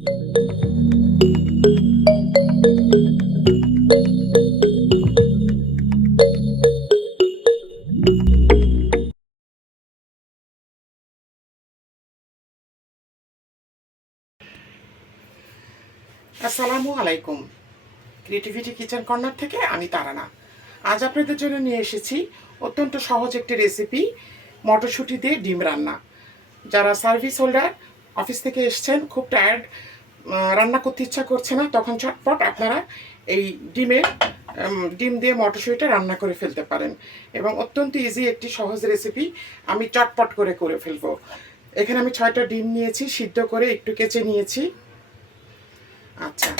আসসালামু আলাইকুম। Creativity kitchen corner থেকে আমি তারানা। আজ আপনাদের জন্য নিয়ে এসেছি অত্যন্ত সহজ একটি রেসিপি, মটরশুঁটি দিয়ে ডিম রান্না। যারা সার্ভিস হোল্ডার, অফিস থেকে এসছেন, খুব টায়ার্ড, রান্না করতে ইচ্ছা করছে না, তখন চটপট আপনারা এই ডিম দিয়ে মটরশুঁটিটা রান্না করে ফেলতে পারেন এবং অত্যন্ত ইজি একটি সহজ রেসিপি আমি চটপট করে ফেলবো। এখানে আমি 6টা ডিম নিয়েছি, সিদ্ধ করে একটু কেচে নিয়েছি। আচ্ছা,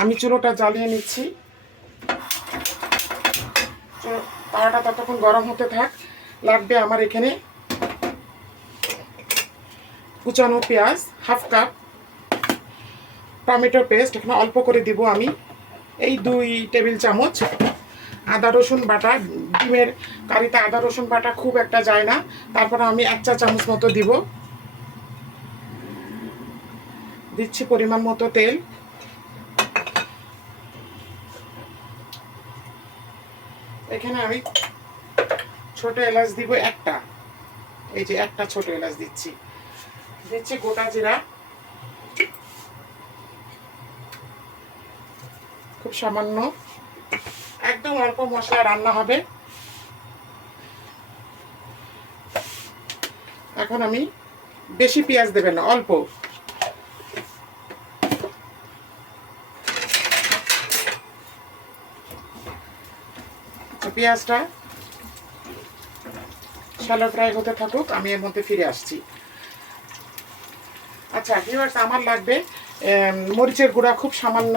আমি চুলোটা জ্বালিয়ে নিচ্ছি। তাওয়াটা ততক্ষণ গরম হতে থাক। লাগবে আমার এখানে কুচানো পেঁয়াজ হাফ কাপ, টমেটো পেস্ট এখানে অল্প করে দিব আমি, এই 2 টেবিল চামচ। আদা রসুন বাটা, ডিমের কারিতে আদা রসুন বাটা খুব একটা যায় না, তারপরে আমি 1 চা চামচ মতো দিব। দিচ্ছি পরিমাণ মতো তেল। এখানে আমি ছোট এলাচ দিব একটা, এই যে একটা ছোট এলাচ দিচ্ছি। দিচ্ছি গোটা জিরা, খুব সামান্য, একদম অল্প মশলা রান্না হবে। এখন আমি, বেশি পেঁয়াজ দেবেন না, অল্প। পেঁয়াজটা শ্যালো ফ্রাই হতে থাকুক, আমি এর মধ্যে ফিরে আসছি। আচ্ছা ভিউয়ার্স, আমার লাগবে মরিচের গুঁড়া খুব সামান্য,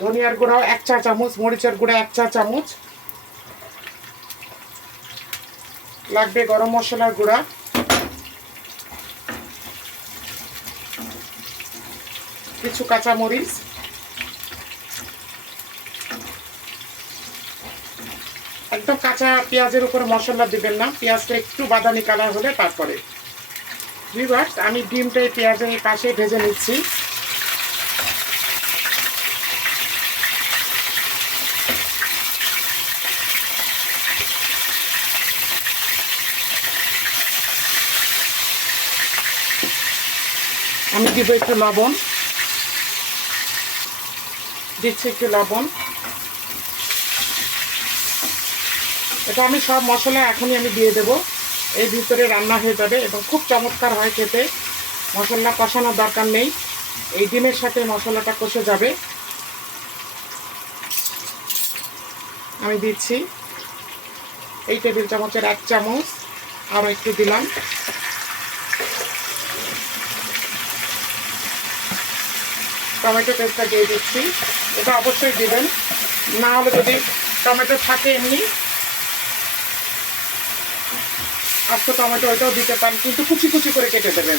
ধনিয়ার গুঁড়াও 1 চা চামচ, মরিচের গুঁড়া 1 চা চামচ, লাগবে গরম মশলার গুঁড়া, কিছু কাঁচা মরিচ, একদম কাঁচা পেঁয়াজের উপরে মশলা দিবেন না, পেঁয়াজটা একটু বাদামি কালার হলে তারপরে। ভিউয়ার্স, আমি ডিমটা পেঁয়াজের পাশে ভেজে নিচ্ছি। আমি দিব একটু লবণ, দিচ্ছি একটু লবণ। এটা আমি সব মশলা এখনই আমি দিয়ে দেব, এই ভিতরে রান্না হয়ে যাবে এবং খুব চমৎকার হয় খেতে। মশলা কষানোর দরকার নেই, এই ডিমের সাথে মশলাটা কষে যাবে। আমি দিচ্ছি এই টেবিল চামচের 1 চামচ, আরও একটু দিলাম। টমেটো পেস্টটা দিয়ে দিচ্ছি, এটা অবশ্যই দিবেন, না হলে যদি টমেটো থাকে এমনি আস্ত টমেটো ওইটাও দিতে পারেন, কিন্তু কুচি কুচি করে কেটে দেবেন।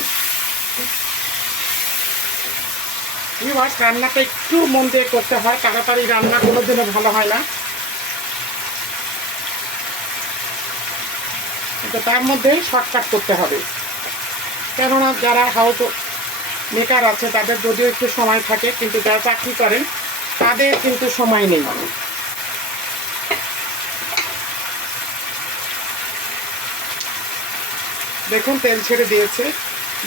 ভিউয়ার্স, রান্নাটা একটু মন দিয়ে করতে হয়, তাড়াতাড়ি রান্না কোনোদিনও ভালো হয় না। কিন্তু তার মধ্যে শর্টকাট করতে হবে, কেননা যারা হাউস মেকার আছে তাদের যদিও একটু সময় থাকে, কিন্তু যারা চাকরি করেন তাদের কিন্তু সময় নেই। দেখুন তেল ছেড়ে দিয়েছে,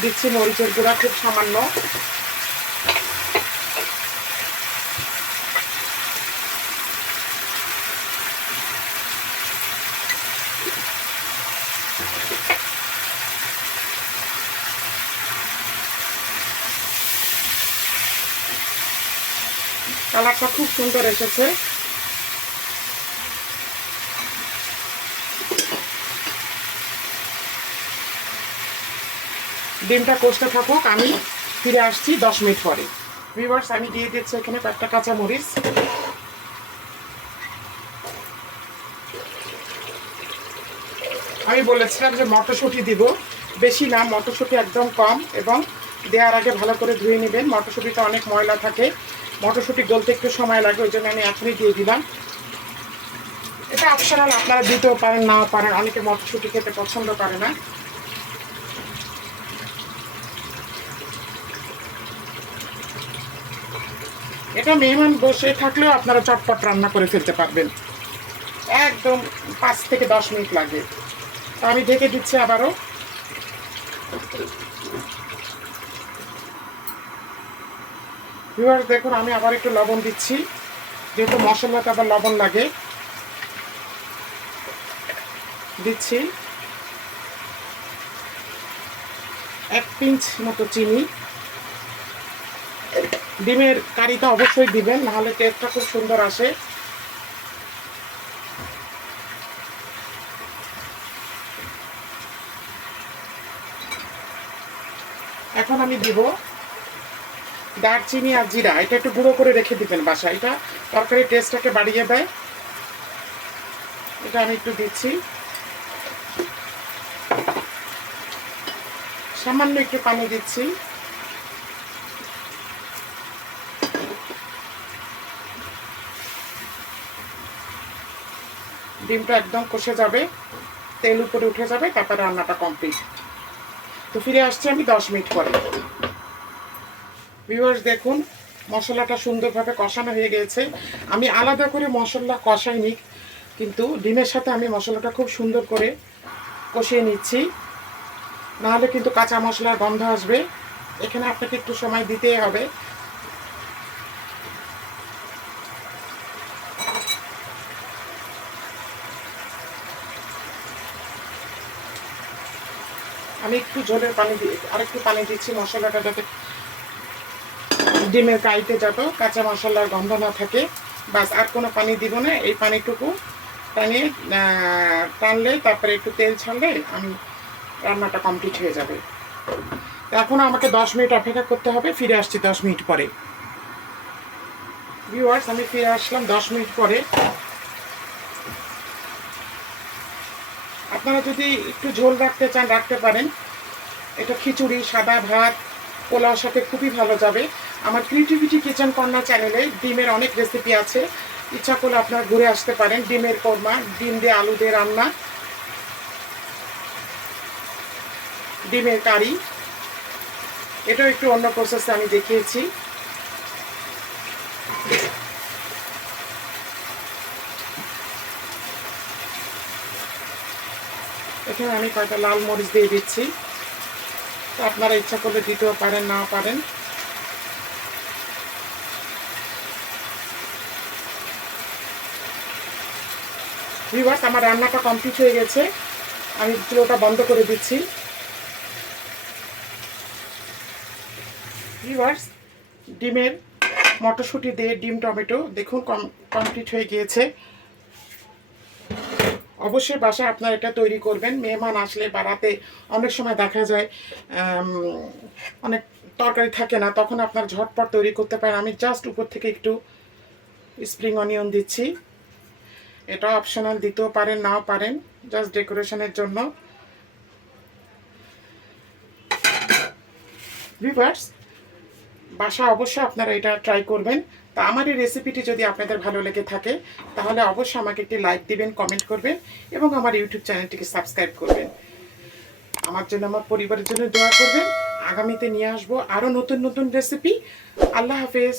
দিচ্ছি মরিচের গুঁড়া খুব সামান্য, কালারটা খুব সুন্দর এসেছে। ডিমটা কষতে থাকুক, আমি ফিরে আসছি 10 মিনিট পরে। ভিউয়ার্স, আমি দিয়ে দিচ্ছি এখানে কয়েকটা কাঁচা মরিচ। আমি বলেছিলাম যে মটরশুঁটি দিব, বেশি না, মটরশুঁটি একদম কম, এবং দেওয়ার আগে ভালো করে ধুয়ে নেবেন। মটরশুঁটিতে অনেক ময়লা থাকে, মটরশুঁটি গলতে একটু সময় লাগে, ওই জন্য আমি এখনই দিয়ে দিলাম। এটা অপশনাল, আপনারা দিতেও পারেন নাও পারেন, অনেকে মটরশুঁটি খেতে পছন্দ করে না। এটা মেহমান বসে থাকলেও আপনারা চটপট রান্না করে ফেলতে পারবেন, একদম 5 থেকে 10 মিনিট লাগে। তো আমি ঢেকে দিচ্ছি আবারও। ভিউয়ার্স দেখুন, আমি আবার একটু লবণ দিচ্ছি, যেহেতু মশলাতে আবার লবণ লাগে। দিচ্ছি 1 পিঞ্চ মতো চিনি। ডিমের কারিটা অবশ্যই দিবেন, নাহলে টেস্টটা খুব সুন্দর আসে। এখন আমি দিব দারচিনি আর জিরা, এটা একটু গুঁড়ো করে রেখে দিবেন বাসায়, এটা তরকারির টেস্টটাকে বাড়িয়ে দেয়। এটা আমি একটু দিচ্ছি, সামান্য একটু পানি দিচ্ছি। ডিমটা একদম কষে যাবে, তেল উপরে উঠে যাবে, তারপরে রান্নাটা কমপ্লিট। তো ফিরে আসছি আমি 10 মিনিট পরে। ভিউয়ার্স দেখুন, মশলাটা সুন্দরভাবে কষানো হয়ে গিয়েছে। আমি আলাদা করে মশলা কষাইনি, কিন্তু ডিমের সাথে আমি মশলাটা খুব সুন্দর করে কষিয়ে নিচ্ছি, নাহলে কিন্তু কাঁচা মশলার গন্ধ আসবে। এখানে আপনাকে একটু সময় দিতেই হবে। আমি একটু ঝোলের পানি দিয়ে আরেকটু পানি দিচ্ছি, মশলাটা যাতে ডিমের কাইতে যাতে কাঁচা মশলার গন্ধ না থাকে। বাস, আর কোনো পানি দিব না। এই পানিটুকু টানিয়ে টানলে, তারপরে একটু তেল ছাড়লে আমি রান্নাটা কমপ্লিট হয়ে যাবে। এখন আমাকে 10 মিনিট অপেক্ষা করতে হবে। ফিরে আসছি 10 মিনিট পরে। ভিউয়ার্স, আমি ফিরে আসলাম 10 মিনিট পরে। আপনারা যদি একটু ঝোল রাখতে চান রাখতে পারেন। এটা খিচুড়ি, সাদা ভাত, পোলাওর সাথে খুবই ভালো যাবে। আমার ক্রিয়েটিভিটি কিচেন কর্নার চ্যানেলে ডিমের অনেক রেসিপি আছে, ইচ্ছা করলে আপনারা ঘুরে আসতে পারেন। ডিমের কোরমা, ডিম দিয়ে আলু দিয়ে রান্না, ডিমের কারি, এটাও একটু অন্য প্রসেসে আমি দেখিয়েছি। এখানে আমি কয়েকটা লাল মরিচ দিয়ে দিচ্ছি, তো আপনারা ইচ্ছা করলে দিতেও পারেন, না পারেন। ভিউয়ার্স, আমার রান্নাটা কমপ্লিট হয়ে গেছে, আমি চুলোটা বন্ধ করে দিচ্ছি। ভিউয়ার্স, ডিমের মটরশুঁটি দিয়ে ডিম টমেটো দেখুন কমপ্লিট হয়ে গিয়েছে। অবশ্যই বাসায় আপনারা এটা তৈরি করবেন। মেহমান আসলে বা রাতে অনেক সময় দেখা যায় অনেক তরকারি থাকে না, তখন আপনারা ঝটপট তৈরি করতে পারেন। আমি জাস্ট উপর থেকে একটু স্প্রিং অনিয়ন দিচ্ছি, এটা অপশনাল, দিতেও পারেন নাও পারেন, জাস্ট ডেকোরেশনের জন্য। ভিউয়ার্স, বাসা অবশ্যই আপনারা এটা ট্রাই করবেন। তা আমার এই রেসিপিটি যদি আপনাদের ভালো লেগে থাকে, তাহলে অবশ্যই আমাকে একটি লাইক দিবেন, কমেন্ট করবেন এবং আমার ইউটিউব চ্যানেলটিকে সাবস্ক্রাইব করবেন। আমার জন্য, আমার পরিবারের জন্য দোয়া করবেন। আগামীতে নিয়ে আসবো আরও নতুন নতুন রেসিপি। আল্লাহ হাফেজ।